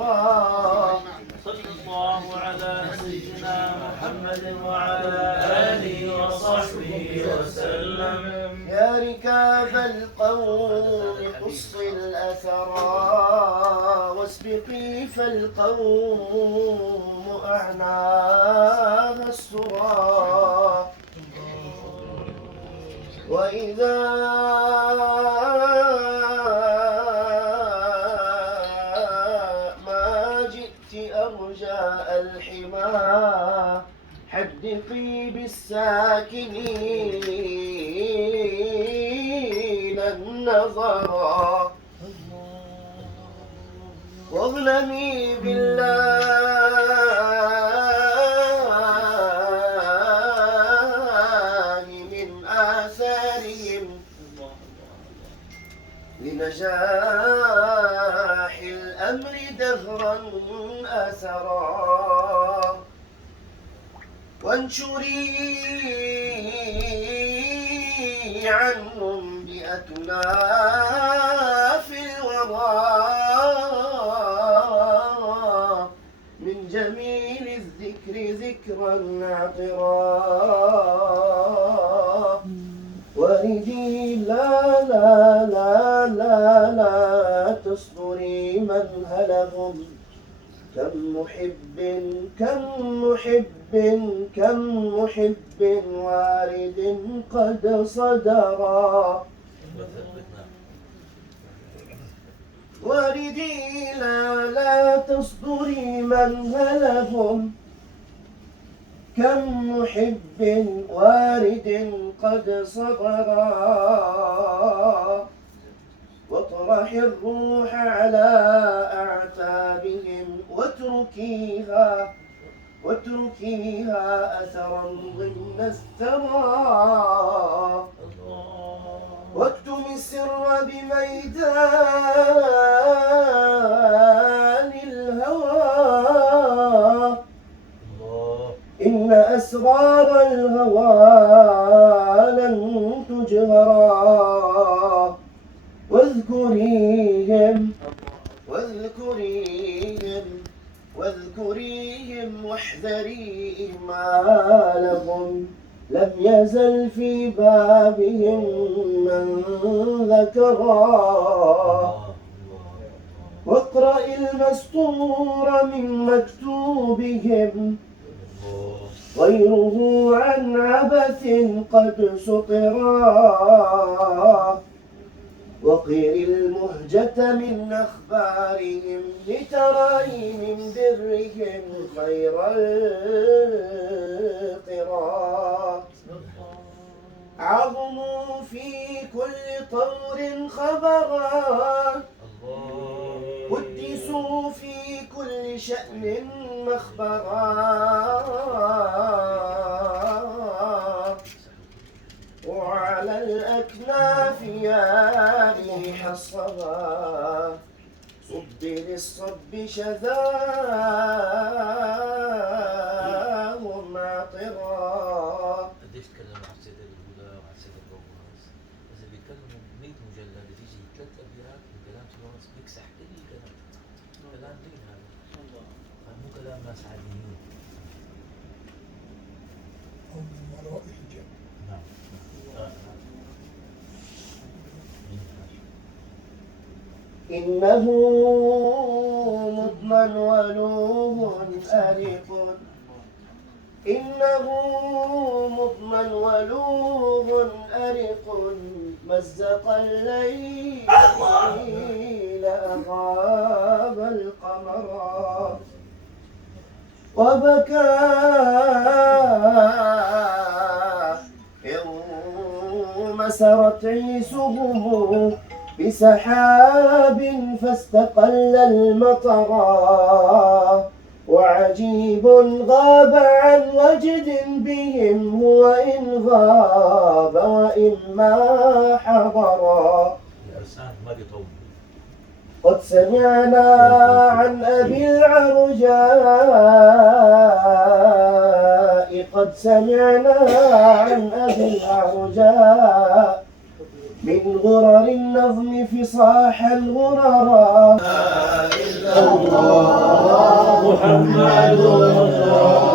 نظرا. صلى الله على سيدنا محمد وعلى آله وصحبه وسلم. يا ركاب القوم قص الأثرا واسبقي فالقوم أعناها السرى. وإذا ما جئت أرجاء الحمى حدقي بالساكنين النظرا. واظلمي بالله من آثارهم لنجاح الأمر دهرا أثرا. وانشري عنهم بأتنا في الورى من جميل الذكر ذكرا عطرا. وردي لا لا لا لا لا تصدري منهلهم. كم محب كم محب كم محب وارد قد صدرا. وردي لا لا تصدري منهلهم. كم محب وارد قد صدرا. واطرح الروح على أعتابهم واتركيها أثرا ضمن الثرى. واكتم السر بميدان الهوى. إن أسرار الهوى لن تجهرا. واذكريهم واحذري إهمالهم. لم يزل في بابهم من ذكرا. واقرأ المسطور من مكتوبهم غيره عن عبث قد سطرا. وقر المهجة من أخبارهم لتري من برهم خير القراء. عظموا في كل طور خبرا. قدسوا في كل شأن مخبرا. وعلى الأكناف يا ريح الصبا صب للصب شذاهم عطرا. قديش تكلم عن السيدة الهدى وعن السيدة الغواص؟ إذا بيتكلموا 100 مجلد بتيجي 3 أبيات من كلام سيدنا بيكسح كل الكلام. كلام دين هذا. مو كلام ناس عاديين. هم من وراء الحجاب. نعم. إنه مضمن ولوه أرق. إنه مضمن ولوه أرق. مزق الليل أغاب القمر. وبكى يوم سرت عيسهم بسحاب فاستقل المطر. وعجيب غاب عن وجد بهم هو إن غاب وإما حضر. الأرسال ما بيطول. قد سمعنا عن أبي العرجاء. قد سمعنا عن أبي العرجاء من غرر النظم فصاح الغرراء. الله محمد رسول